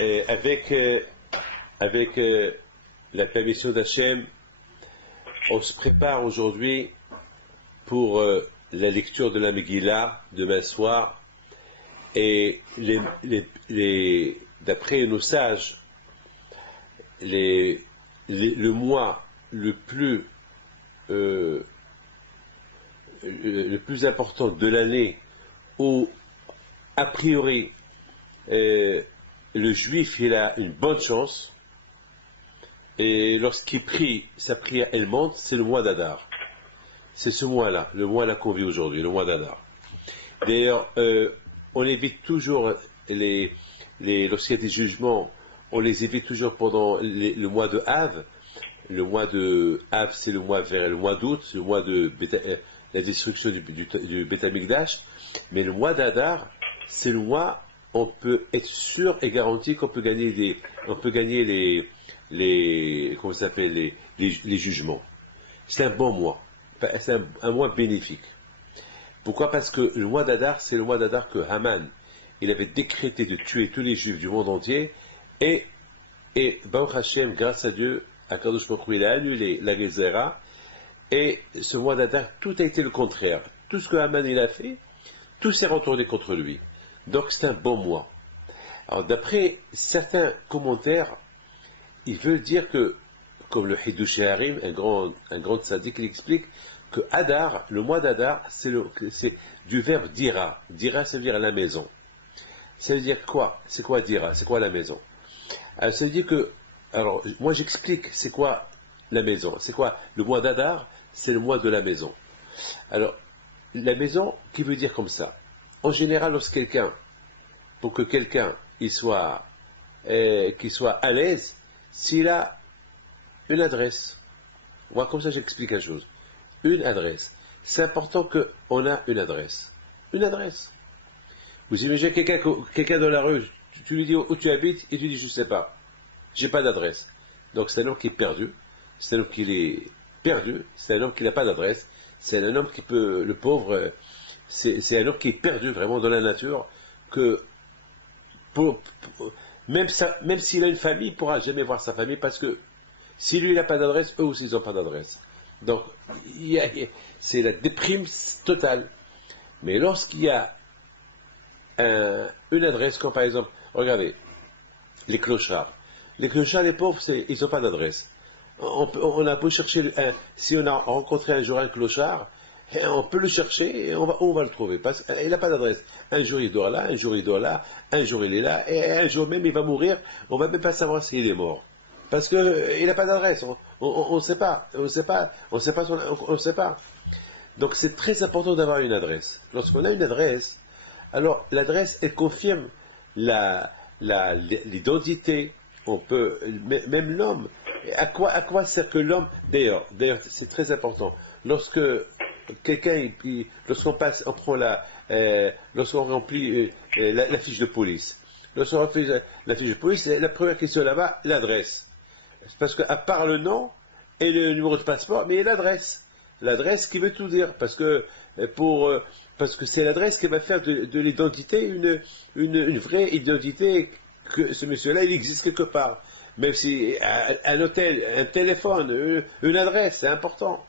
Avec la permission d'Hachem, on se prépare aujourd'hui pour la lecture de la Megillah demain soir. Et d'après nos sages, le mois le plus important de l'année où, a priori, le juif il a une bonne chance, et lorsqu'il prie, sa prière elle monte, c'est le mois d'Adar. C'est ce mois-là, le mois-là qu'on vit aujourd'hui, le mois d'Adar. D'ailleurs, on évite toujours lorsqu'il y a des jugements, on les évite toujours pendant le mois de Av. Le mois de Av, c'est le mois vers le mois d'août, le mois de la destruction du Beth Amikdash. Mais le mois d'Adar, c'est le mois on peut être sûr et garanti qu'on peut gagner comment ça s'appelle, les jugements. C'est un bon mois. C'est un mois bénéfique. Pourquoi? Parce que le mois d'Adar, c'est le mois d'Adar que Haman, il avait décrété de tuer tous les juifs du monde entier, et Baruch Hashem, grâce à Dieu, Akadosh Baruch Hu, il a annulé la Gezerah, et ce mois d'Adar, tout a été le contraire. Tout ce que Haman il a fait, tout s'est retourné contre lui. Donc c'est un bon mois. Alors d'après certains commentaires, ils veulent dire que, comme le Hidush Harim, un grand tzaddik, il explique que Adar, le mois d'Adar, c'est du verbe dira. Dira, ça veut dire la maison. Ça veut dire quoi? C'est quoi dira? C'est quoi la maison? Alors, ça veut dire que, alors, moi j'explique c'est quoi la maison. C'est quoi? Le mois d'Adar, c'est le mois de la maison. Alors, la maison, qui veut dire comme ça? En général, pour que quelqu'un qu'il soit à l'aise, s'il a une adresse. Moi, comme ça, j'explique la chose. Une adresse. C'est important qu'on a une adresse. Une adresse. Vous imaginez quelqu'un dans la rue, tu lui dis où tu habites, et tu dis je ne sais pas. J'ai pas d'adresse. Donc c'est un homme qui est perdu. C'est un homme qui est perdu. C'est un homme qui n'a pas d'adresse. C'est un homme qui peut, le pauvre, c'est un homme qui est perdu vraiment dans la nature, que même s'il a une famille, il ne pourra jamais voir sa famille, parce que si lui il n'a pas d'adresse, eux aussi ils n'ont pas d'adresse. Donc c'est la déprime totale. Mais lorsqu'il y a une adresse, comme par exemple, regardez, les clochards. Les clochards, les pauvres, ils n'ont pas d'adresse. On a beau chercher, si on a rencontré un jour un clochard, on peut le chercher et on va le trouver, parce qu'il n'a pas d'adresse. Un jour il dort là, un jour il dort là, un jour il est là, et un jour même il va mourir, on ne va même pas savoir s'il est mort. Parce qu'il n'a pas d'adresse, on ne sait pas, on ne sait pas. Donc c'est très important d'avoir une adresse. Lorsqu'on a une adresse, alors l'adresse, elle confirme l'identité. On peut, même l'homme, à quoi sert que l'homme, d'ailleurs, c'est très important. Lorsqu'on remplit la fiche de police, lorsqu'on remplit la fiche de police, la première question là-bas, l'adresse. Parce qu'à part le nom et le numéro de passeport, mais l'adresse. L'adresse qui veut tout dire, parce que c'est l'adresse qui va faire de l'identité une vraie identité, que ce monsieur-là, il existe quelque part. Même si un hôtel, un téléphone, une adresse, c'est important.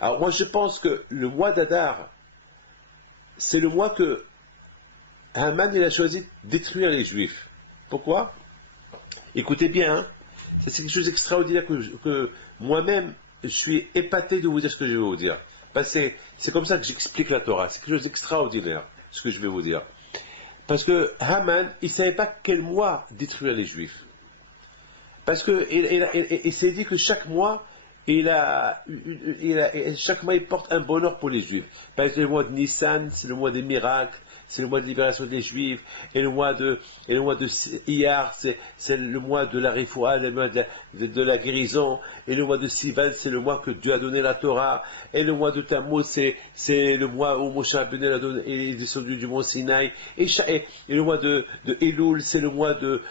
Alors moi je pense que le mois d'Adar, c'est le mois que Haman il a choisi de détruire les Juifs. Pourquoi? Écoutez bien, hein, c'est quelque chose d'extraordinaire que moi-même, je suis épaté de vous dire ce que je vais vous dire. Parce que c'est comme ça que j'explique la Torah. C'est quelque chose d'extraordinaire, ce que je vais vous dire. Parce que Haman, il ne savait pas quel mois détruire les Juifs. Parce que il s'est dit que chaque mois, chaque mois, il porte un bonheur pour les Juifs. Par exemple, le mois de Nissan, c'est le mois des miracles, c'est le mois de libération des Juifs, et le mois de Iyar, c'est le mois de la Rifoua, le mois de la guérison, et le mois de Sivan, c'est le mois que Dieu a donné la Torah, et le mois de Tammuz, c'est le mois où Moshe Rabbeinu est descendu du mont Sinaï, et le mois de Elul, c'est le mois de,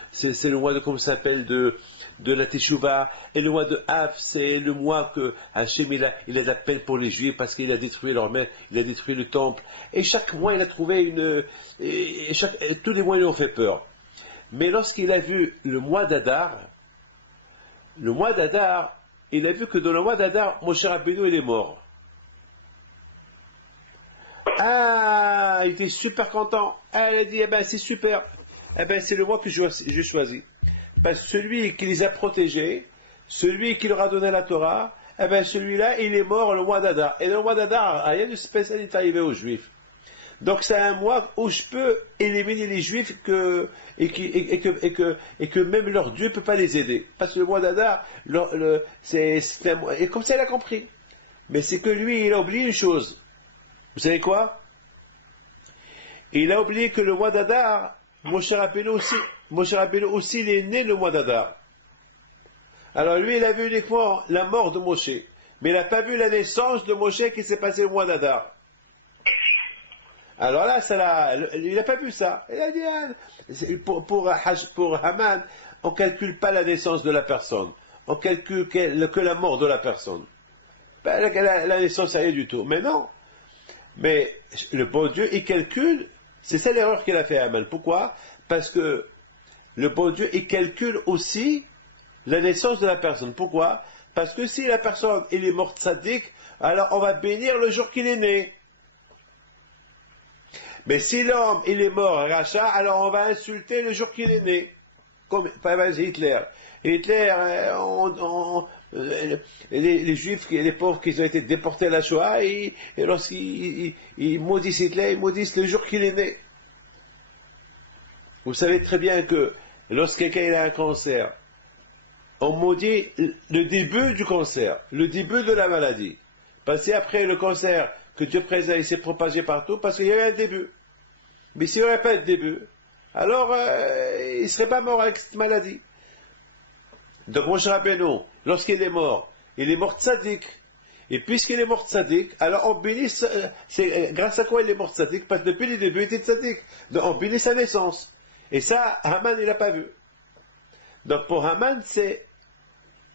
comment ça s'appelle, de la Teshuvah, et le mois de Av, c'est le mois que Hachem il a de la peine pour les Juifs parce qu'il a détruit leur maître, il a détruit le temple, et chaque mois il a trouvé tous les mois ils lui ont fait peur. Mais lorsqu'il a vu le mois d'Adar, il a vu que dans le mois d'Adar, Moshe Rabbeinu, il est mort. Ah, il était super content. Ah, il a dit, eh ben, c'est super. Eh ben, c'est le mois que j'ai choisi. Parce que celui qui les a protégés, celui qui leur a donné la Torah, eh ben, celui-là, il est mort le mois d'Adar. Et dans le mois d'Adar, rien de spécial est arrivé aux Juifs. Donc c'est un mois où je peux éliminer les Juifs et que même leur Dieu ne peut pas les aider. Parce que le mois d'Adar, c'est un mois. Et comme ça, il a compris. Mais c'est que lui, il a oublié une chose. Vous savez quoi? Il a oublié que le mois d'Adar, Moshe Rabbeinu aussi, il est né le mois d'Adar. Alors lui, il a vu uniquement la mort de Moshe. Mais il n'a pas vu la naissance de Moshe qui s'est passé le mois d'Adar. Alors là, il n'a pas vu ça. Il a dit, pour Haman, on ne calcule pas la naissance de la personne. On calcule que la mort de la personne. La naissance, c'est rien du tout. Mais non. Mais le bon Dieu, il calcule. C'est ça l'erreur qu'il a fait Haman. Pourquoi? Parce que le bon Dieu, il calcule aussi la naissance de la personne. Pourquoi? Parce que si la personne, il est mort tzaddik, alors on va bénir le jour qu'il est né. Mais si l'homme, il est mort rachat, alors on va insulter le jour qu'il est né. Comme Hitler. Hitler, les Juifs, les pauvres qui ont été déportés à la Shoah, et lorsqu'ils maudissent Hitler, ils maudissent le jour qu'il est né. Vous savez très bien que lorsque quelqu'un a un cancer, on maudit le début du cancer, le début de la maladie. Parce qu'après le cancer, que Dieu préserve, il s'est propagé partout, parce qu'il y a eu un début. Mais s'il n'y aurait pas de début, alors il ne serait pas mort avec cette maladie. Donc Moshe Rabbeinu, lorsqu'il est mort tzaddik. Et puisqu'il est mort tzaddik, alors on bénit, c'est grâce à quoi il est mort tzaddik? Parce que depuis le début, il était tzaddik. Donc on bénit sa naissance. Et ça, Haman, il n'a pas vu. Donc pour Haman,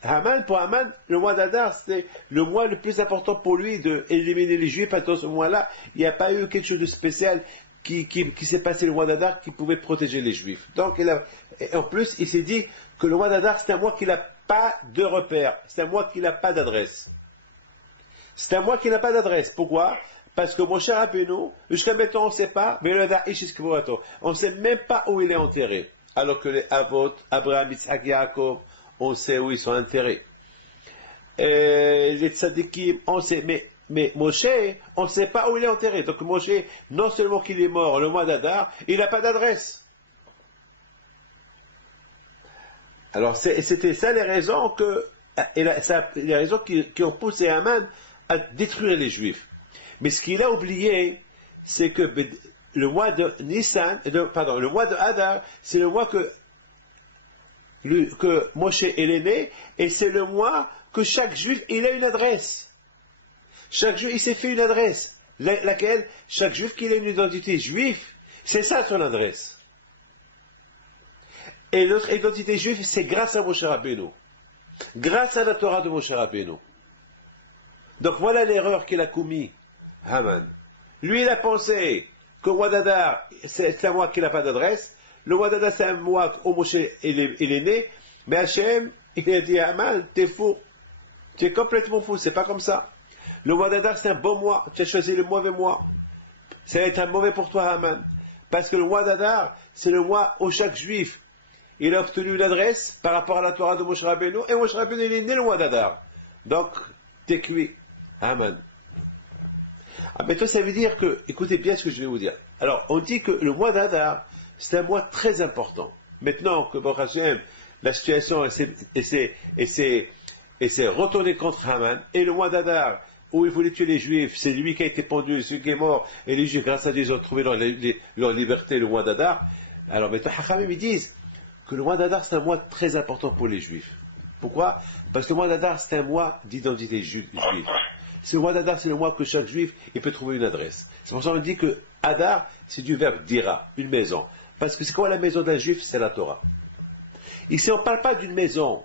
le mois d'Adar, c'était le mois le plus important pour lui d'éliminer les Juifs. Parce que dans ce mois-là, il n'y a pas eu quelque chose de spécial qui s'est passé le mois d'Adar qui pouvait protéger les Juifs. Donc, et en plus, il s'est dit que le mois d'Adar, c'est un mois qui n'a pas de repère. C'est un mois qui n'a pas d'adresse. C'est un mois qui n'a pas d'adresse. Pourquoi? Parce que Moshe Rabbeinu, jusqu'à maintenant, on ne sait pas, mais on ne sait même pas où il est enterré. Alors que les Avot, Abraham, Yitzhak, Yaakov, on sait où ils sont enterrés. Les tzadikim, on sait, mais Moshe, on ne sait pas où il est enterré. Donc Moshe, non seulement qu'il est mort le mois d'Adar, il n'a pas d'adresse. Alors c'était ça les raisons les raisons qui ont poussé Haman à détruire les Juifs. Mais ce qu'il a oublié, c'est que le mois de Nissan, le mois de Hadar, c'est le mois que Moshe est né, et c'est le mois que chaque Juif, il a une adresse. Chaque Juif, il s'est fait une adresse. Laquelle, chaque Juif qui a une identité juive, c'est ça son adresse. Et notre identité juive, c'est grâce à Moshe Rabbeinu. Grâce à la Torah de Moshe Rabbeinu. Donc voilà l'erreur qu'il a commis, Haman. Lui, il a pensé que le mois d'Adar, c'est un mois qui n'a pas d'adresse. Le mois d'Adar, c'est un mois où Moshe il est né. Mais Hachem, il a dit à Haman, t'es fou. Tu es complètement fou, c'est pas comme ça. Le mois d'Adar, c'est un bon mois. Tu as choisi le mauvais mois. Ça va être un mauvais pour toi, Haman. Parce que le mois d'Adar, c'est le mois où chaque juif, il a obtenu une adresse par rapport à la Torah de Moshe Rabbeinu. Et Moshe Rabbeinu, il est né le mois d'Adar. Donc, t'es cuit, Haman. Ah, mais toi, ça veut dire que, écoutez bien ce que je vais vous dire. Alors, on dit que le mois d'Adar, c'est un mois très important. Maintenant que, Baruch Hashem, la situation s'est retournée contre Haman, et le mois d'Adar, où il voulait tuer les Juifs, c'est lui qui a été pendu, celui qui est mort, et les Juifs, grâce à Dieu, ils ont trouvé leur liberté le mois d'Adar. Alors maintenant, Hachamim, ils disent que le mois d'Adar, c'est un mois très important pour les Juifs. Pourquoi? Parce que le mois d'Adar, c'est un mois d'identité juive. C'est le mois d'Adar, c'est le mois que chaque Juif, il peut trouver une adresse. C'est pour ça qu'on dit que Adar, c'est du verbe dira, une maison. Parce que c'est quoi la maison d'un Juif? C'est la Torah. Ici, on ne parle pas d'une maison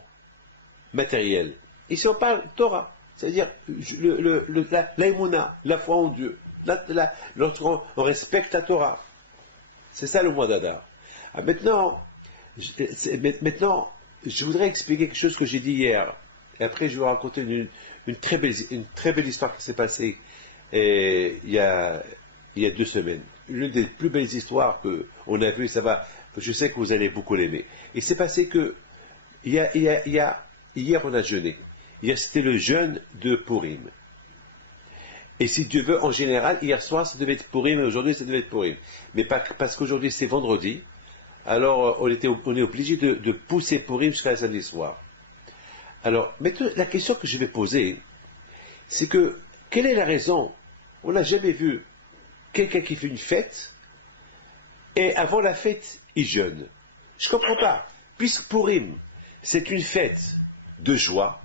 matérielle. Ici, on parle Torah. C'est-à-dire l'aïmouna, la foi en Dieu. Lorsqu'on respecte la Torah. C'est ça le mois d'Adar. Maintenant, Maintenant, je voudrais expliquer quelque chose que j'ai dit hier. Et après, je vais vous raconter une très belle histoire qui s'est passée il y a 2 semaines. L'une des plus belles histoires qu'on a vues, ça va, je sais que vous allez beaucoup l'aimer. Il s'est passé que, hier, on a jeûné. Hier, c'était le jeûne de Purim. Et si Dieu veut, en général, hier soir, ça devait être Purim, et aujourd'hui, ça devait être Purim. Mais pas parce qu'aujourd'hui, c'est vendredi, alors on est obligé de pousser Purim jusqu'à la samedi soir. Alors, maintenant, la question que je vais poser, c'est que, quelle est la raison? On n'a jamais vu quelqu'un qui fait une fête, et avant la fête, il jeûne. Je ne comprends pas. Puisque Purim, c'est une fête de joie,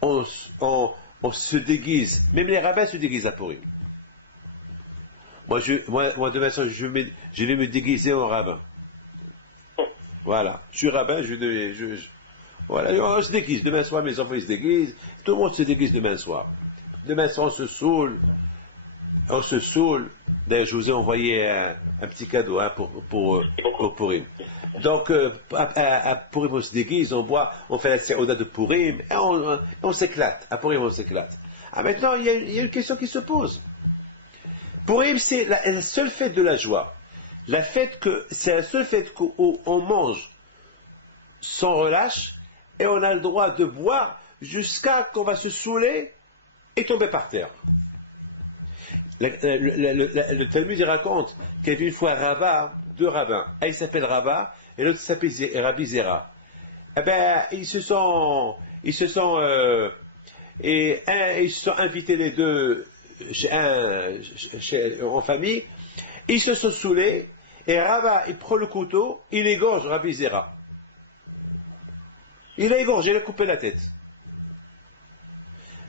on se déguise, même les rabbins se déguisent à Purim. Moi, demain soir, je vais me déguiser en rabbin. Voilà, je suis rabbin, voilà, on se déguise. Demain soir, mes enfants ils se déguisent, tout le monde se déguise demain soir. Demain soir, on se saoule. D'ailleurs, je vous ai envoyé un petit cadeau hein, pour Purim. Donc, à Purim, on se déguise, on boit, on fait la séouda de Purim, et on s'éclate. À Purim, on s'éclate. Ah, maintenant, il y a une question qui se pose. Purim, c'est la seule fête de la joie. C'est la seule fête où on mange sans relâche, et on a le droit de boire jusqu'à qu'on va se saouler et tomber par terre. Le Talmud il raconte qu'il y avait une fois deux rabbins. Un il s'appelle Rabat et l'autre s'appelle Rabbi Zera. Eh ben, ils se sont invités les deux en famille. Ils se sont saoulés et Rabat il prend le couteau, il égorge Rabbi Zera. Il l'a égorgé, il a coupé la tête.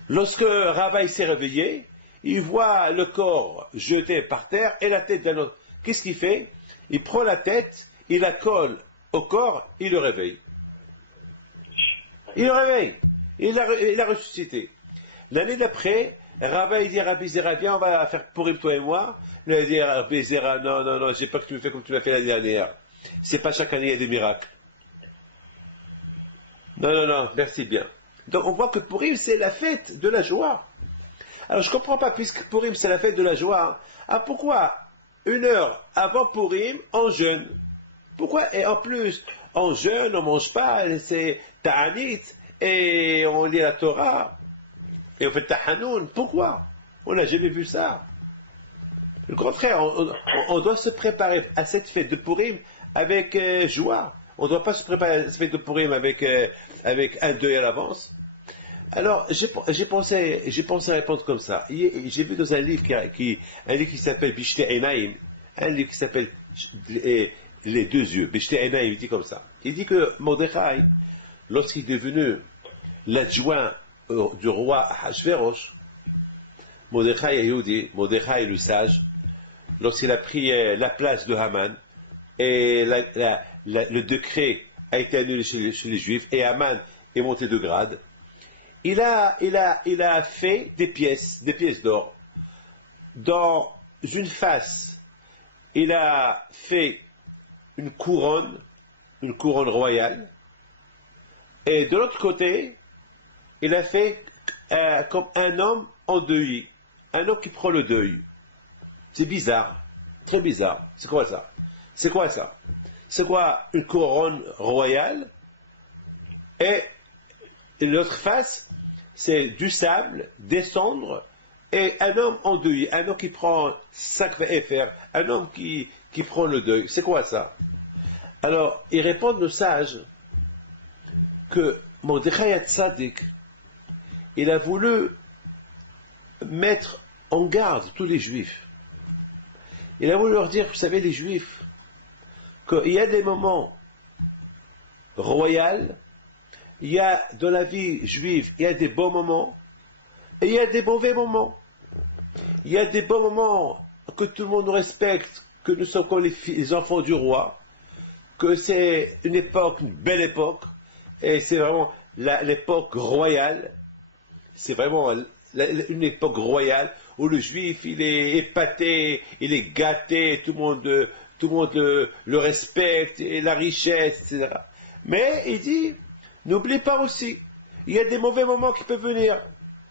Lorsque Rabat s'est réveillé, il voit le corps jeté par terre et la tête d'un autre. Qu'est-ce qu'il fait? Il prend la tête, il la colle au corps, il le réveille. Il le réveille. Il a ressuscité. L'année d'après, Rabat il dit à Rabbi Zera, viens, on va faire Purim toi et moi. Il a dit à Rabbi Zera, non, j'ai pas que tu me fais comme tu m'as fait l'année dernière. C'est pas chaque année il y a des miracles. Non, merci bien. Donc on voit que Purim c'est la fête de la joie. Alors je ne comprends pas, puisque Purim c'est la fête de la joie, ah pourquoi 1 heure avant Purim on jeûne? Pourquoi? Et en plus, on jeûne, on ne mange pas, c'est Ta'anit, et on lit la Torah, et on fait Tahanoun. Pourquoi? On n'a jamais vu ça. Au contraire, on doit se préparer à cette fête de Purim avec joie. On ne doit pas se préparer à cette fête de Purim avec un deuil à l'avance. Alors, j'ai pensé à répondre comme ça. J'ai vu dans un livre qui s'appelle Bishte Enaim, un livre qui s'appelle Les deux yeux. Bishte Enaim, il dit comme ça. Il dit que Mordechai, lorsqu'il est devenu l'adjoint du roi Ahashverosh, Mordechai Yehudi, Mordechai le sage, lorsqu'il a pris la place de Haman, et le décret a été annulé chez les Juifs, et Haman est monté de grade, il a fait des pièces d'or. Dans une face, il a fait une couronne royale, et de l'autre côté, il a fait comme un homme endeuillé, un homme qui prend le deuil. C'est bizarre, très bizarre. C'est quoi ça? C'est quoi une couronne royale? Et l'autre face, c'est du sable, des cendres, et un homme endeuillé, un homme qui prend 5 FR, un homme qui prend le deuil. C'est quoi ça? Alors, ils répondent le sage que Mordechai Tzadik, il a voulu mettre en garde tous les juifs. Il a voulu leur dire, vous savez, les juifs, qu'il y a des moments royaux, il y a dans la vie juive, il y a des bons moments, et il y a des mauvais moments. Il y a des bons moments que tout le monde nous respecte, que nous sommes comme les enfants du roi, que c'est une époque, une belle époque, et c'est vraiment l'époque royale. C'est vraiment une époque royale où le juif il est épaté, il est gâté, tout le monde tout le monde le respecte, et la richesse, etc. Mais il dit, n'oublie pas aussi, il y a des mauvais moments qui peuvent venir,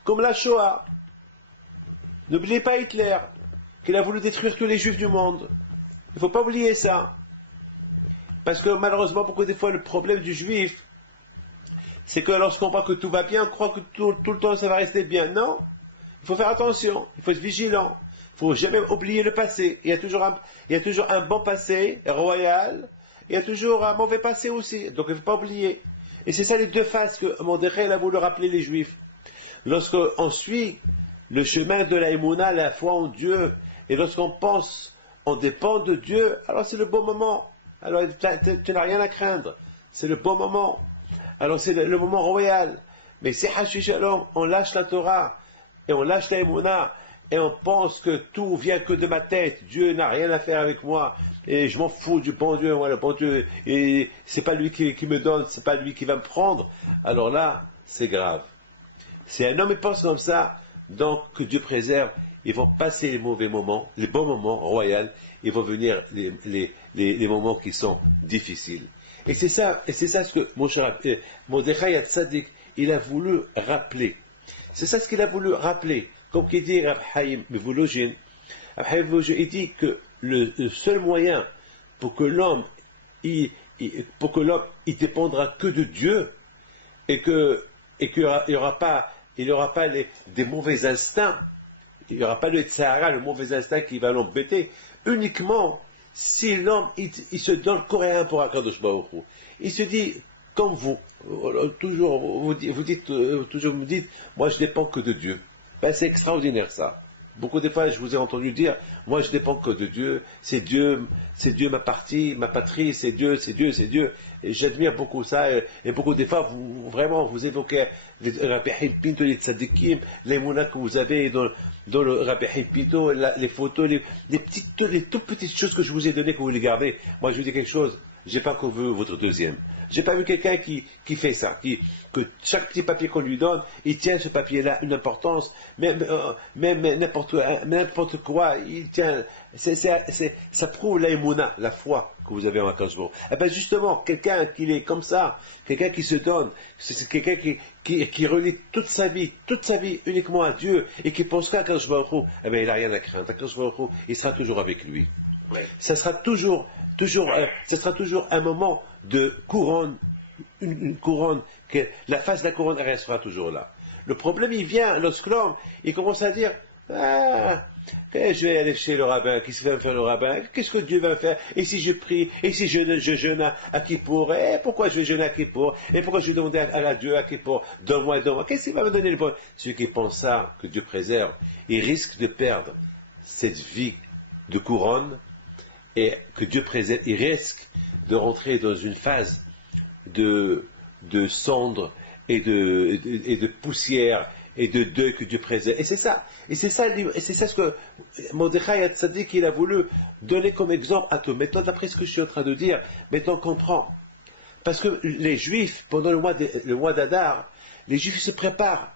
comme la Shoah. N'oubliez pas Hitler, qu'il a voulu détruire tous les juifs du monde. Il ne faut pas oublier ça. Parce que malheureusement, beaucoup des fois, le problème du juif, c'est que lorsqu'on croit que tout va bien, on croit que tout le temps ça va rester bien. Non, il faut faire attention, il faut être vigilant. Il ne faut jamais oublier le passé. Il y a toujours un bon passé royal, il y a toujours un mauvais passé aussi. Donc il ne faut pas oublier. Et c'est ça les deux faces que Mordechai a voulu rappeler les juifs. Lorsqu'on suit le chemin de la Emouna, la foi en Dieu, et lorsqu'on pense, on dépend de Dieu, alors c'est le bon moment. Alors tu n'as rien à craindre. C'est le bon moment. Alors c'est le moment royal. Mais c'est Hashi Shalom, on lâche la Torah, et on lâche la Emouna, et on pense que tout vient que de ma tête. Dieu n'a rien à faire avec moi. Et je m'en fous du bon Dieu, moi, le bon Dieu, et c'est pas lui qui me donne, c'est pas lui qui va me prendre. Alors là, c'est grave. Si un homme il pense comme ça, donc que Dieu préserve, ils vont passer les mauvais moments, les bons moments royaux, ils vont venir les moments qui sont difficiles. Et c'est ça ce que Mordechai Tzadik, il a voulu rappeler. C'est ça ce qu'il a voulu rappeler. Comme il dit Rab Chaim Volozhin, il dit que le seul moyen pour que l'homme il dépendra que de Dieu, et qu'il n'y aura pas des mauvais instincts, il n'y aura pas le Tzahara, le mauvais instinct qui va l'embêter, uniquement si l'homme il se donne coréen pour Akadosh Baruch Hu. Il se dit, comme vous, toujours vous me dites, moi je dépends que de Dieu. Ben, c'est extraordinaire ça. Beaucoup de fois, je vous ai entendu dire, moi je dépends que de Dieu, c'est Dieu ma patrie, c'est Dieu. Et j'admire beaucoup ça, et beaucoup de fois, vous évoquez Rabbi Haïm Pinto, les tzadikim, les mounas que vous avez dans le Rabbi Haïm Pinto, les photos, les toutes petites choses que je vous ai données, que vous les gardez. Moi je vous dis quelque chose, j'ai pas vu votre deuxième. J'ai pas vu quelqu'un qui fait ça, que chaque petit papier qu'on lui donne, il tient ce papier-là une importance, même n'importe quoi, il tient, ça prouve l'aïmouna, la foi que vous avez en Akadosh Baruch Hu. Eh ben justement, quelqu'un qui est comme ça, quelqu'un qui se donne, c'est quelqu'un qui relie toute sa vie uniquement à Dieu, et qui pense qu'à Akadosh Baruch Hu, eh ben il n'a rien à craindre. Akadosh Baruch Hu, il sera toujours avec lui. Ça sera toujours un moment de couronne, une couronne, que la face de la couronne restera toujours là. Le problème, il vient lorsque l'homme, il commence à dire, je vais aller chez le rabbin, qu'est-ce qu'il va me faire le rabbin, qu'est-ce que Dieu va me faire, et si je prie, et si je jeûne à Kippour, et pourquoi je vais jeûner à Kippour, et pourquoi je vais demander à Dieu à Kippour, donne-moi, qu'est-ce qu'il va me donner le bon. Ceux qui pensent ça, que Dieu préserve, ils risquent de perdre cette vie de couronne, et que Dieu préserve, il risque de rentrer dans une phase de cendre et de poussière et de deuil que Dieu préserve. Et c'est ça ce que Mordechai Tzadik il a voulu donner comme exemple à tout. Maintenant, d'après ce que je suis en train de dire, maintenant on comprend. Parce que les Juifs, pendant le mois d'Adar, les Juifs se préparent.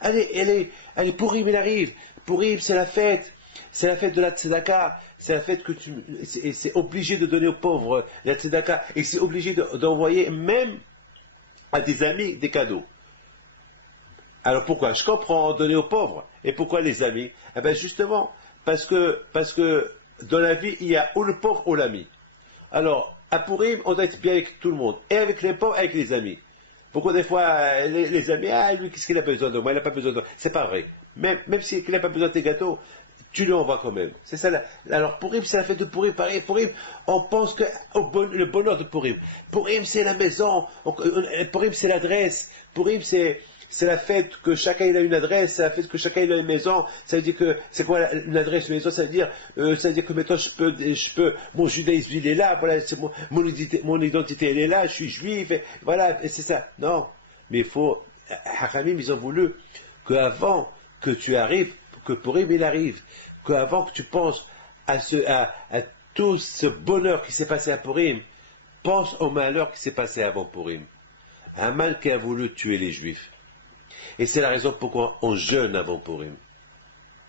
Allez, Pourim, il arrive. Pourim, c'est la fête. C'est la fête de la tzedaka, c'est la fête que c'est obligé de donner aux pauvres la tzedaka, et c'est obligé d'envoyer même à des amis des cadeaux. Alors pourquoi? Je comprends, donner aux pauvres. Et pourquoi les amis? Eh bien justement, parce que dans la vie, il y a ou le pauvre ou l'ami. Alors, à Pourim, on doit être bien avec tout le monde, et avec les pauvres, et avec les amis. Pourquoi des fois, les amis, lui, qu'est-ce qu'il a besoin de moi? Il n'a pas besoin de moi. C'est pas vrai. Même s'il n'a pas besoin de tes gâteaux, tu lui envoies quand même. C'est ça. Alors Pourim, c'est la fête de Pourim. Pareil, Pourim, on pense que le bonheur de Pourim. Pourim, c'est la maison. Pourim, c'est l'adresse. Pourim, c'est la fête que chacun il a une adresse. C'est la fête que chacun il a une maison. Ça veut dire que c'est quoi une adresse, une maison? Ça veut dire que maintenant je peux, mon judaïsme il est là. Voilà, c'est mon identité elle est là. Je suis juif. Voilà, et c'est ça. Non, mais il faut. Hachamim, ils ont voulu qu'avant que tu arrives, que Pourim il arrive, qu'avant que tu penses à tout ce bonheur qui s'est passé à Pourim, pense au malheur qui s'est passé avant Pourim. Un mal qui a voulu tuer les Juifs. Et c'est la raison pourquoi on jeûne avant Pourim.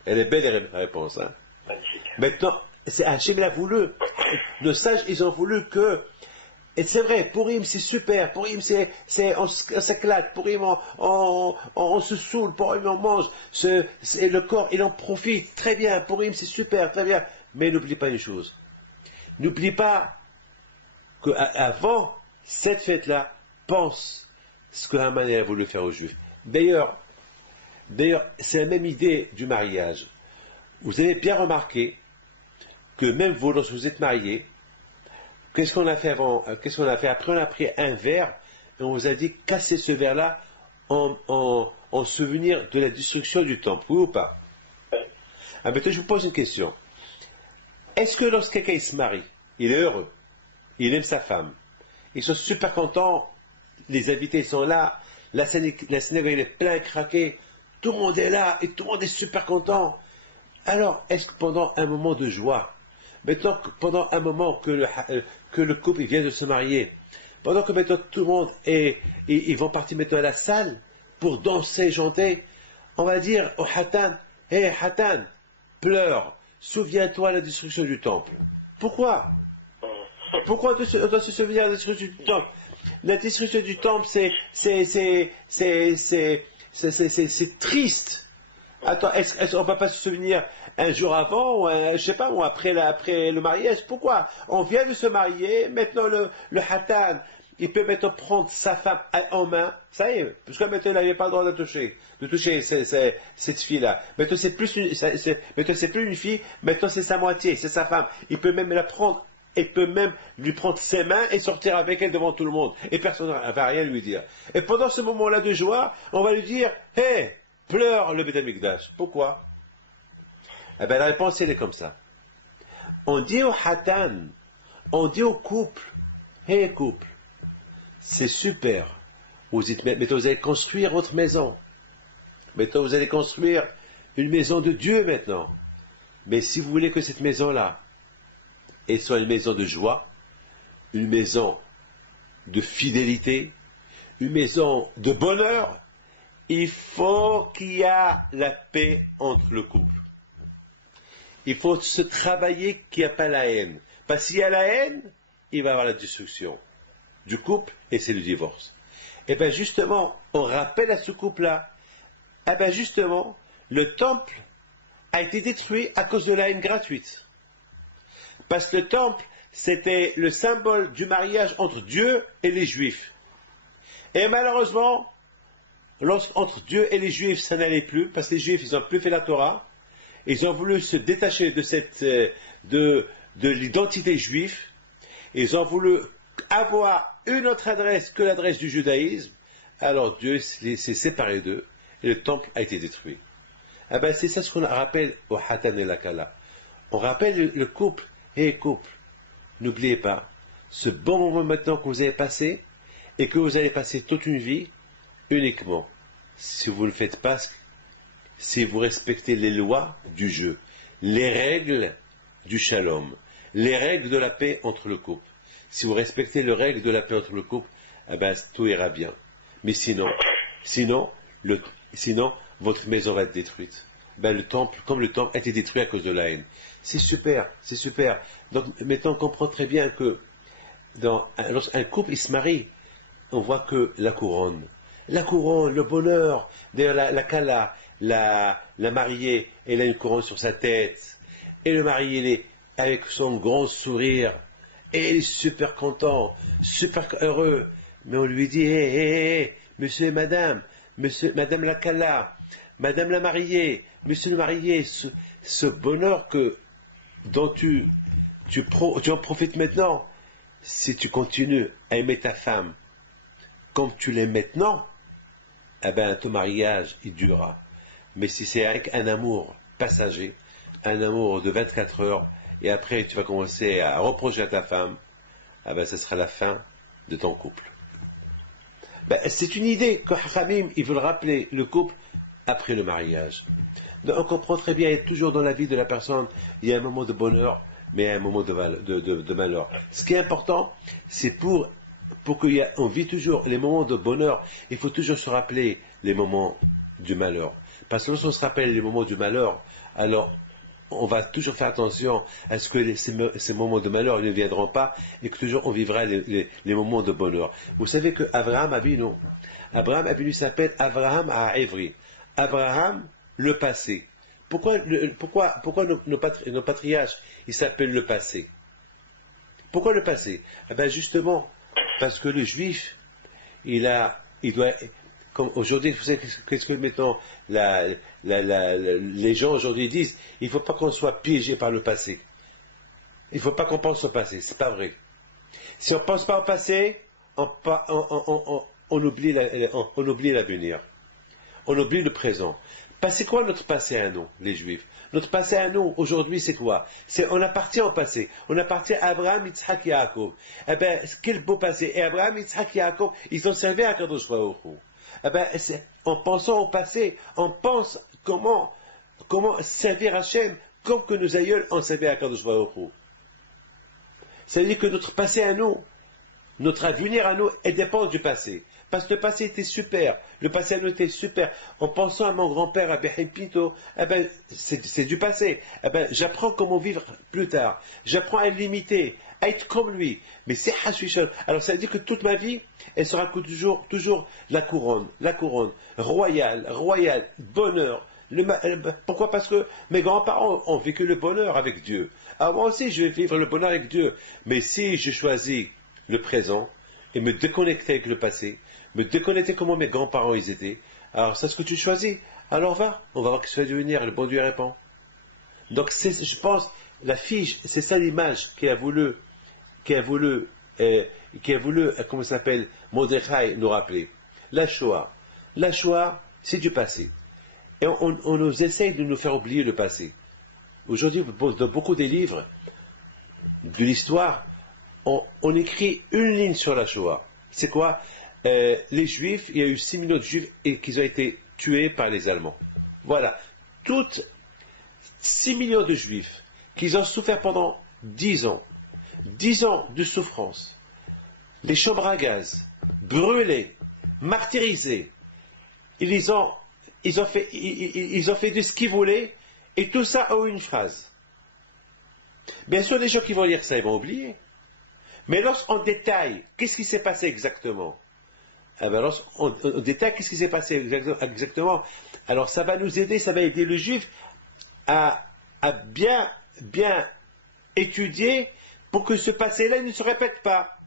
Elle est belle la réponse, hein? Maintenant, c'est Hachem l'a voulu. Nos sages, ils ont voulu que. Et c'est vrai, Purim c'est super, Purim on s'éclate, Purim on se saoule, Purim on mange, le corps il en profite, très bien, Purim c'est super, très bien. Mais n'oublie pas une chose, n'oublie pas qu'avant cette fête-là, pense ce que Haman a voulu faire aux Juifs. D'ailleurs, c'est la même idée du mariage. Vous avez bien remarqué que même vous, lorsque vous êtes mariés, qu'est-ce qu'on a fait avant? Qu'est-ce qu'on a fait après? On a pris un verre et on vous a dit cassez ce verre-là en souvenir de la destruction du temple. Oui ou pas? Ah, maintenant, je vous pose une question. Est-ce que lorsque quelqu'un se marie, il est heureux, il aime sa femme, ils sont super contents, les invités sont là, la synagogue est plein craqué, tout le monde est là et tout le monde est super content. Alors, est-ce que pendant un moment de joie, maintenant que pendant un moment que le couple vient de se marier, pendant que maintenant tout le monde ils vont partir maintenant à la salle pour danser, chanter, on va dire au Hatan, hé Hatan, pleure, souviens-toi de la destruction du temple. Pourquoi? Pourquoi on doit se souvenir de la destruction du temple? La destruction du temple, c'est triste. Attends, est-ce qu'on ne va pas se souvenir un jour avant, ou je sais pas, ou après le mariage? Pourquoi? On vient de se marier, maintenant le Hatan, il peut maintenant prendre sa femme en main, ça y est, parce que maintenant il n'avait pas le droit de toucher cette fille-là. Maintenant c'est plus une fille, maintenant c'est sa moitié, c'est sa femme. Il peut même la prendre, il peut même lui prendre ses mains et sortir avec elle devant tout le monde. Et personne ne va rien lui dire. Et pendant ce moment-là de joie, on va lui dire, hé, pleure le Beth Amikdash. Pourquoi? Eh bien, la réponse, elle est comme ça. On dit au Hatan, on dit au couple, hé couple, c'est super. Maintenant, vous allez construire votre maison. Maintenant, vous allez construire une maison de Dieu maintenant. Mais si vous voulez que cette maison-là soit une maison de joie, une maison de fidélité, une maison de bonheur, il faut qu'il y ait la paix entre le couple. Il faut se travailler qu'il n'y a pas la haine. Parce qu'il y a la haine, il va y avoir la destruction du couple et c'est le divorce. Et bien justement, on rappelle à ce couple-là, et bien justement, le temple a été détruit à cause de la haine gratuite. Parce que le temple, c'était le symbole du mariage entre Dieu et les Juifs. Et malheureusement, entre Dieu et les Juifs, ça n'allait plus, parce que les Juifs, ils n'ont plus fait la Torah. Ils ont voulu se détacher de l'identité juive. Ils ont voulu avoir une autre adresse que l'adresse du judaïsme. Alors Dieu s'est séparé d'eux et le temple a été détruit. Eh ben, c'est ça ce qu'on rappelle au Hatan et la Kala. On rappelle le couple. Hé couple, n'oubliez pas, ce bon moment maintenant que vous avez passé et que vous allez passer toute une vie, uniquement si vous ne faites pas, si vous respectez les lois du jeu, les règles du shalom, les règles de la paix entre le couple. Si vous respectez les règles de la paix entre le couple, eh ben, tout ira bien. Mais sinon, votre maison va être détruite. Ben, comme le temple a été détruit à cause de la haine. C'est super, c'est super. Donc maintenant on comprend très bien que lorsqu'un couple il se marie, on voit que la couronne, le bonheur, d'ailleurs la Kala, la mariée, elle a une couronne sur sa tête, et le mari il est avec son grand sourire, et il est super content, super heureux, mais on lui dit, hé, monsieur et madame madame la Kala, madame la mariée, monsieur le marié, ce bonheur dont tu en profites maintenant, si tu continues à aimer ta femme comme tu l'aimes maintenant, eh ben ton mariage il durera. Mais si c'est avec un amour passager, un amour de 24 heures, et après tu vas commencer à reprocher à ta femme, eh ben ce sera la fin de ton couple. Ben, c'est une idée que Chachamim, ils veulent rappeler le couple après le mariage. Donc, on comprend très bien, et toujours dans la vie de la personne, il y a un moment de bonheur, mais un moment de malheur. Ce qui est important, c'est pour qu'on vit toujours les moments de bonheur, il faut toujours se rappeler les moments du malheur. Parce que lorsqu'on se rappelle les moments du malheur, alors on va toujours faire attention à ce que ces moments de malheur ne viendront pas et que toujours on vivra les moments de bonheur. Vous savez que Abraham Avinu s'appelle Abraham à Évry. Abraham, le passé. Pourquoi nos patriarches, ils s'appellent le passé? Pourquoi le passé? Eh bien justement, parce que le juif, il doit, comme aujourd'hui, vous savez, qu'est-ce que maintenant les gens aujourd'hui disent? Il ne faut pas qu'on soit piégé par le passé. Il ne faut pas qu'on pense au passé, c'est pas vrai. Si on ne pense pas au passé, on oublie l'avenir. On oublie le présent. C'est quoi notre passé à nous, les Juifs? Notre passé à nous, aujourd'hui, c'est quoi? On appartient au passé. On appartient à Abraham, Yitzhak, Yaakov. Eh bien, quel beau passé. Et Abraham, Yitzhak, Yaakov, ils ont servi à Kadosh Baruch Hu. Eh bien, en pensant au passé, on pense comment servir Hachem comme que nos aïeuls ont servi à Kadosh Baruch Hu. Ça veut dire que notre passé à nous, notre avenir à nous, elle dépend du passé. Parce que le passé était super. Le passé à nous était super. En pensant à mon grand-père, à Behim Pinto, eh ben, c'est du passé. Eh ben, j'apprends comment vivre plus tard. J'apprends à l'imiter, à être comme lui. Mais c'est Hashwishon. Alors ça veut dire que toute ma vie, elle sera toujours la couronne, royale, bonheur. Pourquoi? Parce que mes grands-parents ont vécu le bonheur avec Dieu. Alors moi aussi, je vais vivre le bonheur avec Dieu. Mais si je choisis le présent et me déconnecter avec le passé, me déconnecter comment mes grands-parents ils étaient, alors c'est ce que tu choisis. Alors on va voir ce que ça va devenir, le bon Dieu répond. Donc je pense, la fiche, c'est ça l'image qui a voulu, comment ça s'appelle, Mordechai nous rappeler. La Shoah, c'est du passé. Et on nous essaye de nous faire oublier le passé. Aujourd'hui, dans beaucoup des livres de l'histoire, on écrit une ligne sur la Shoah. C'est quoi? Les Juifs, il y a eu 6 millions de Juifs et qui ont été tués par les Allemands. Voilà. Toutes 6 millions de Juifs qui ont souffert pendant 10 ans. 10 ans de souffrance. Les chambres à gaz, brûlées, martyrisées. Ils ont fait de ce qu'ils voulaient et tout ça en une phrase. Bien sûr, les gens qui vont lire ça, ils vont oublier. Mais lorsqu'on détaille, qu'est-ce qui s'est passé exactement? Eh bien, lorsqu'on détaille, qu'est-ce qui s'est passé exactement? Alors, ça va nous aider, ça va aider le juif à bien étudier pour que ce passé-là ne se répète pas.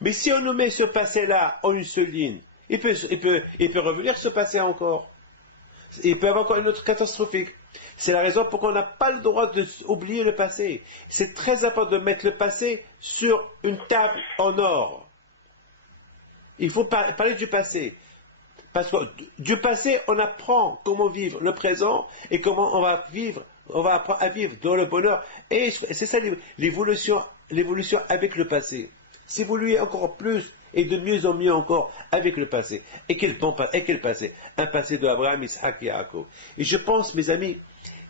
Mais si on nous met ce passé-là en une seule ligne, il peut revenir ce passé encore. Il peut y avoir encore une autre catastrophique. C'est la raison pour qu'on n'a pas le droit d'oublier le passé. C'est très important de mettre le passé sur une table en or. Il faut parler du passé. Parce que du passé, on apprend comment vivre le présent et comment on va apprendre à vivre dans le bonheur. Et c'est ça l'évolution avec le passé. S'évoluer encore plus et de mieux en mieux encore avec le passé. Et quel passé? Un passé de Abraham, Isaac et Yaakov. Et je pense, mes amis,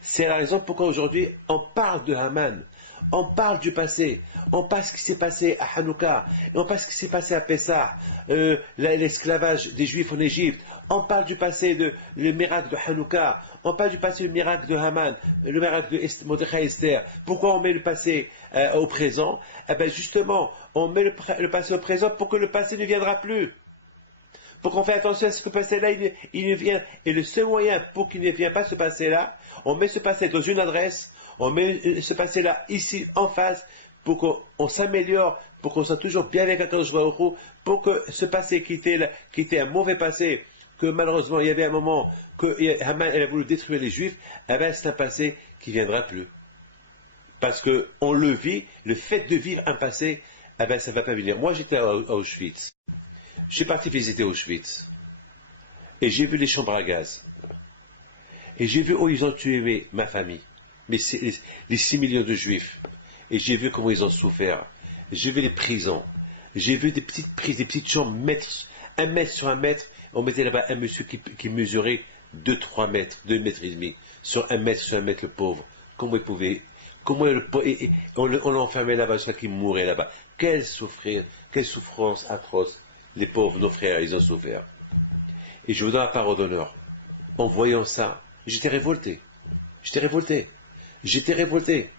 c'est la raison pourquoi aujourd'hui on parle de Haman. On parle du passé, on parle de ce qui s'est passé à Hanouka, on parle de ce qui s'est passé à Pessah, l'esclavage des Juifs en Égypte, on parle du passé le miracle de Hanouka, on parle du passé, le miracle de Haman, le miracle de Mordechai Esther. Pourquoi on met le passé au présent? Eh bien justement, on met le passé au présent pour que le passé ne viendra plus. Pour qu'on fasse attention à ce que ce passé-là, il ne vient. Et le seul moyen pour qu'il ne vienne pas ce passé-là, on met ce passé dans une adresse, on met ce passé-là ici en face, pour qu'on s'améliore, pour qu'on soit toujours bien avec Akadosh Baruch Hu, pour que ce passé qui était un mauvais passé, que malheureusement il y avait un moment que Haman elle a voulu détruire les Juifs, eh bien c'est un passé qui ne viendra plus. Parce qu'on le vit, le fait de vivre un passé, eh bien ça ne va pas venir. Moi j'étais à Auschwitz. Je suis parti visiter Auschwitz. Et j'ai vu les chambres à gaz. Et j'ai vu où ils ont tué ma famille. Les 6 millions de juifs. Et j'ai vu comment ils ont souffert. J'ai vu les prisons. J'ai vu des petites chambres, 1 mètre sur 1 mètre. On mettait là-bas un monsieur qui mesurait 2-3 mètres, 2 mètres et demi. Sur 1 mètre sur 1 mètre, le pauvre. Comment il pouvait. On l'enfermait là-bas jusqu'à qu'il mourait là-bas. Quelle souffrance atroce. Les pauvres, nos frères, ils ont souffert. Et je vous donne la parole d'honneur. En voyant ça, j'étais révolté. J'étais révolté. J'étais révolté.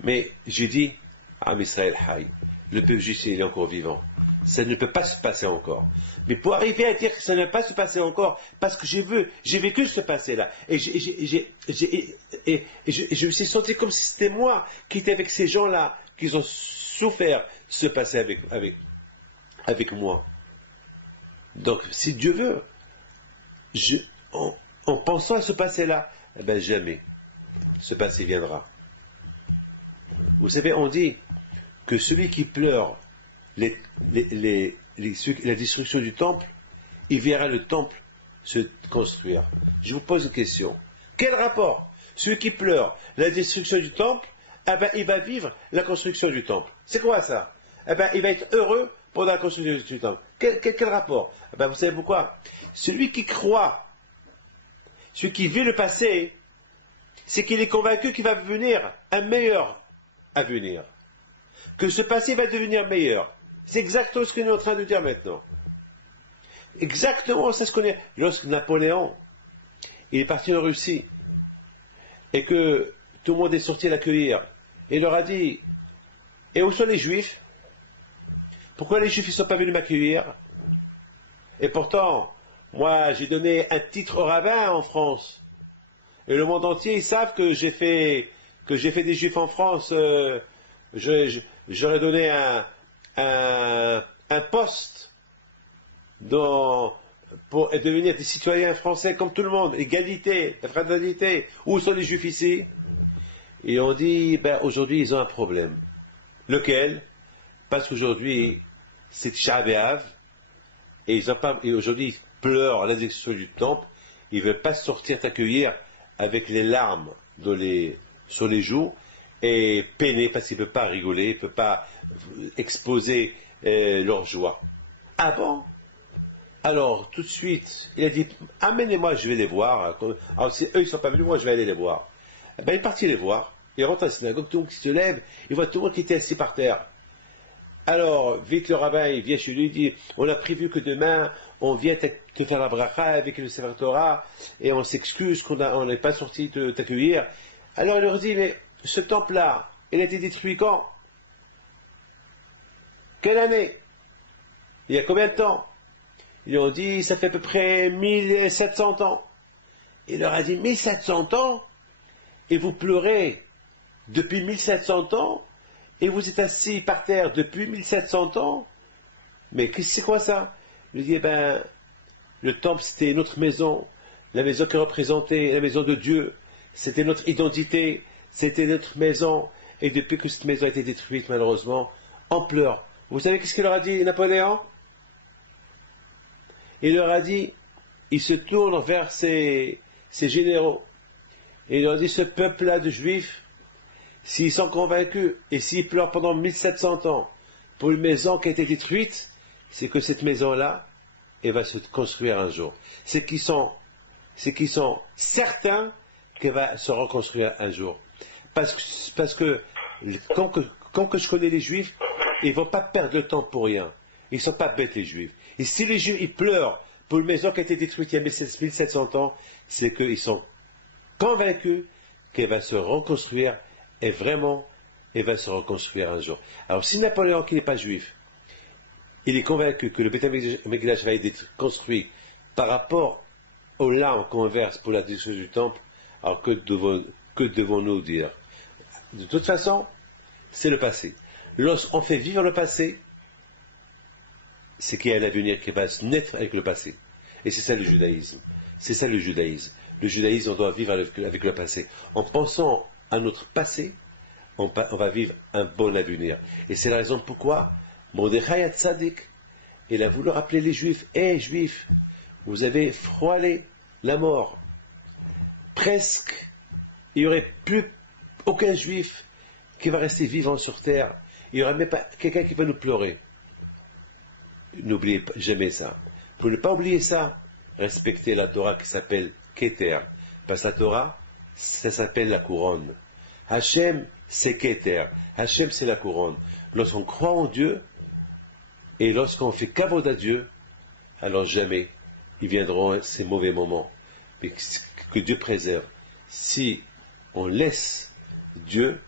Mais j'ai dit, Am Israël Hay, le peuple juif il est encore vivant. Ça ne peut pas se passer encore. Mais pour arriver à dire que ça ne va pas se passer encore, parce que j'ai vécu ce passé-là, et je me suis senti comme si c'était moi qui étais avec ces gens-là, qui ont souffert ce passé avec moi. Donc, si Dieu veut, en pensant à ce passé-là, eh ben jamais ce passé viendra. Vous savez, on dit que celui qui pleure la destruction du temple, il verra le temple se construire. Je vous pose une question. Quel rapport? Celui qui pleure la destruction du temple, eh ben, il va vivre la construction du temple. C'est quoi ça? Eh ben, il va être heureux pendant la construction du temple. Quel rapport? Eh ben, vous savez pourquoi? Celui qui croit, celui qui vit le passé, c'est qu'il est convaincu qu'il va venir un meilleur avenir. Que ce passé va devenir meilleur. C'est exactement ce que nous sommes en train de dire maintenant. Exactement, c'est ce qu'on est. Lorsque Napoléon il est parti en Russie et que tout le monde est sorti l'accueillir, il leur a dit, et où sont les Juifs? Pourquoi les Juifs ne sont pas venus m'accueillir? Et pourtant, moi j'ai donné un titre au rabbin en France. Et le monde entier, ils savent que j'ai fait des Juifs en France. J'aurais donné un poste pour devenir des citoyens français comme tout le monde, égalité, la fraternité. Où sont les Juifs ici? Et on dit, ben, aujourd'hui ils ont un problème. Lequel? Parce qu'aujourd'hui c'est Tisha B'Av et aujourd'hui ils pleurent à la destruction du temple. Ils ne veulent pas sortir t'accueillir avec les larmes sur les joues et peiner parce qu'ils ne peuvent pas rigoler, ils ne peuvent pas exposer leur joie. Ah bon? Alors, tout de suite, il a dit, amenez-moi, je vais les voir. Alors, si eux, ils ne sont pas venus, moi, je vais aller les voir. Eh ben, il est parti les voir. Il rentre à la synagogue, tout le monde qui se lève, il voit tout le monde qui était assis par terre. Alors, vite, le rabbin, il vient chez lui, il dit, on a prévu que demain, on vient te faire la bracha avec le Sefer Torah, et on s'excuse qu'on n'est pas sorti t'accueillir. Alors, il leur dit, mais ce temple-là, il a été détruit quand? Quelle année? Il y a combien de temps? Ils lui ont dit, ça fait à peu près 1700 ans. Il leur a dit, 1700 ans? Et vous pleurez depuis 1700 ans? Et vous êtes assis par terre depuis 1700 ans? Mais c'est quoi ça? Il dit, eh ben, le temple c'était notre maison, la maison qui représentait la maison de Dieu, c'était notre identité, c'était notre maison, et depuis que cette maison a été détruite, malheureusement, on pleure. Vous savez qu'est-ce qu'il leur a dit, Napoléon? Il leur a dit, il se tourne vers ses généraux, et il leur dit, ce peuple-là de Juifs, s'ils sont convaincus, et s'ils pleurent pendant 1700 ans, pour une maison qui a été détruite, c'est que cette maison-là, elle va se construire un jour. C'est qu'ils sont certains qu'elle va se reconstruire un jour. Parce que quand je connais les Juifs, ils ne vont pas perdre le temps pour rien. Ils ne sont pas bêtes, les Juifs. Et si les Juifs ils pleurent pour une maison qui a été détruite il y a 1700 ans, c'est qu'ils sont convaincus qu'elle va se reconstruire, et vraiment, elle va se reconstruire un jour. Alors si Napoléon, qui n'est pas juif, il est convaincu que le Beth Amikdash va être construit par rapport aux larmes qu'on verse pour la destruction du temple, alors que devons-nous dire? De toute façon, c'est le passé. Lorsqu'on fait vivre le passé, c'est qu'il y a un avenir qui va se naître avec le passé. Et c'est ça le judaïsme. C'est ça le judaïsme. Le judaïsme, on doit vivre avec le passé. En pensant à notre passé, on va vivre un bon avenir. Et c'est la raison pourquoi Mordechai Tzadik, il a voulu rappeler les Juifs, hé Juifs, vous avez frôlé la mort. Presque, il n'y aurait plus aucun Juif qui va rester vivant sur terre. Il n'y aurait même pas quelqu'un qui va nous pleurer. N'oubliez jamais ça. Pour ne pas oublier ça, respectez la Torah qui s'appelle Keter. Parce que la Torah, ça s'appelle la couronne. Hachem, c'est Keter. Hachem, c'est la couronne. Lorsqu'on croit en Dieu, et lorsqu'on fait kavod à Dieu, alors jamais ils viendront ces mauvais moments. Mais que Dieu préserve. Si on laisse Dieu,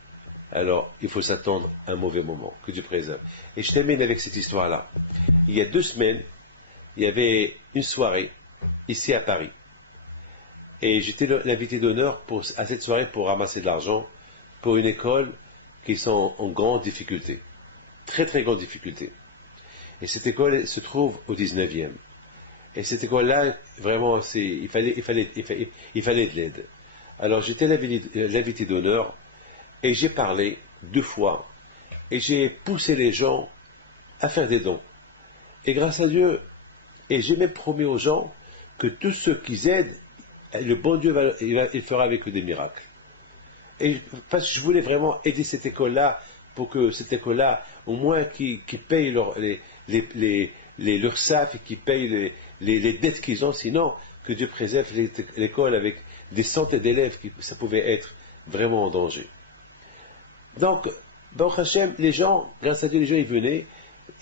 alors il faut s'attendre à un mauvais moment, que Dieu préserve. Et je termine avec cette histoire-là. Il y a 2 semaines, il y avait une soirée ici à Paris. Et j'étais l'invité d'honneur à cette soirée pour ramasser de l'argent pour une école qui sont en grande difficulté. Très très grande difficulté. Et cette école se trouve au 19e. Et cette école-là, vraiment, il fallait de l'aide. Alors j'étais l'invité d'honneur et j'ai parlé 2 fois. Et j'ai poussé les gens à faire des dons. Et grâce à Dieu, et j'ai même promis aux gens que tous ceux qui aident, le bon Dieu il fera avec eux des miracles. Et parce que je voulais vraiment aider cette école-là, pour que cette école-là, au moins, qui paye leur SAF et qui paye les dettes qu'ils ont, sinon que Dieu préserve l'école avec des centaines d'élèves, ça pouvait être vraiment en danger. Donc, Baruch Hashem, les gens, grâce à Dieu, les gens ils venaient,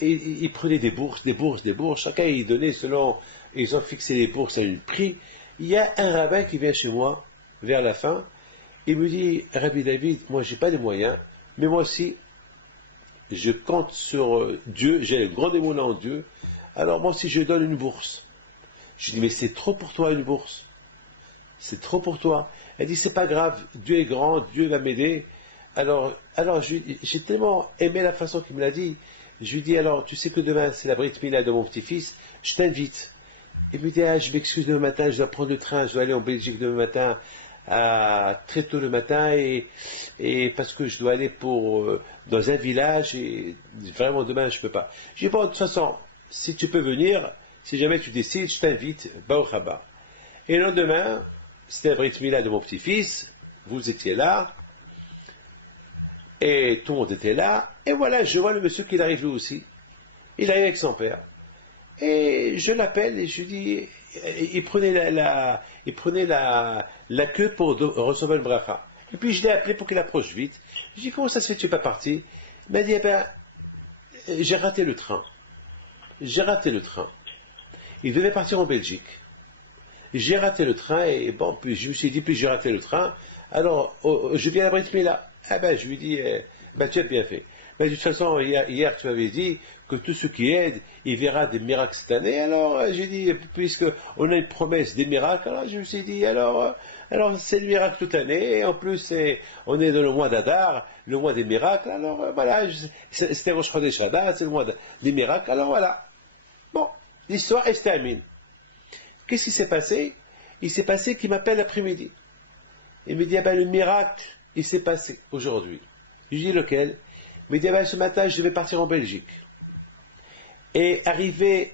et ils prenaient des bourses, chacun y donnait selon, ils ont fixé les bourses à un prix. Il y a un rabbin qui vient chez moi, vers la fin, il me dit, Rabbi David, moi j'ai pas les moyens, mais moi aussi, je compte sur Dieu, j'ai un grand émouna en Dieu, alors moi aussi je donne une bourse. Je dis, mais c'est trop pour toi une bourse. C'est trop pour toi. Elle dit, c'est pas grave, Dieu est grand, Dieu va m'aider. Alors j'ai tellement aimé la façon qu'il me l'a dit. Je lui dis, alors, tu sais que demain, c'est la Brit Mila de mon petit-fils, je t'invite. Il me dit, ah, je m'excuse demain matin, je dois prendre le train, je dois aller en Belgique demain matin, très tôt le matin, et parce que je dois aller dans un village, et vraiment demain, je peux pas. Je dis, bon, de toute façon, si tu peux venir, si jamais tu décides, je t'invite, Baruch haba. Et le lendemain, c'était la Brit Mila de mon petit-fils, vous étiez là, et tout le monde était là, et voilà, je vois le monsieur qui arrive lui aussi. Il arrive avec son père. Et je l'appelle et je lui dis, il prenait la queue pour recevoir le bracha. Et puis je l'ai appelé pour qu'il approche vite. Je lui dis, comment ça se fait que tu n'es pas parti? Il m'a dit, eh ben, j'ai raté le train. J'ai raté le train. Il devait partir en Belgique. J'ai raté le train et bon, puis je me suis dit, puis j'ai raté le train. Alors, je viens à la Brit Mila. Ah ben, je lui dis, ben, tu as bien fait. Mais de toute façon, hier, tu m'avais dit que tous ceux qui aident, il verra des miracles cette année. Alors, j'ai dit, puisqu'on a une promesse des miracles, alors je me suis dit, alors c'est le miracle toute l'année. Et en plus, on est dans le mois d'Adar, le mois des miracles. Alors, voilà, c'était Rosh Chodesh Adar, c'est le mois des miracles. Alors, voilà. Bon, l'histoire, elle se termine. Qu'est-ce qui s'est passé? Il s'est passé qu'il m'appelle l'après-midi. Il me dit, ah ben, le miracle, il s'est passé aujourd'hui. Je lui dis, lequel? Il me dit, ah ben, ce matin, je devais partir en Belgique. Et arrivé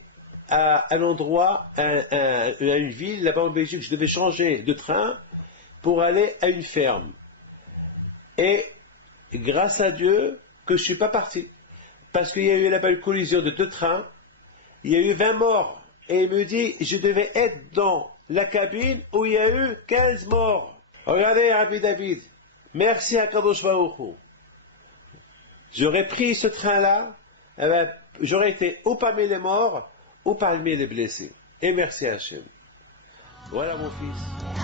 à l'endroit, à une ville, là-bas en Belgique, je devais changer de train pour aller à une ferme. Et grâce à Dieu que je ne suis pas parti. Parce qu'il y a eu là-bas une collision de 2 trains, il y a eu 20 morts. Et il me dit, je devais être dans la cabine où il y a eu 15 morts. Regardez, Rabbi David, merci à Kadosh Baruch Hu. J'aurais pris ce train-là, eh ben, j'aurais été ou parmi les morts, ou parmi les blessés. Et merci à Hachem. Voilà mon fils.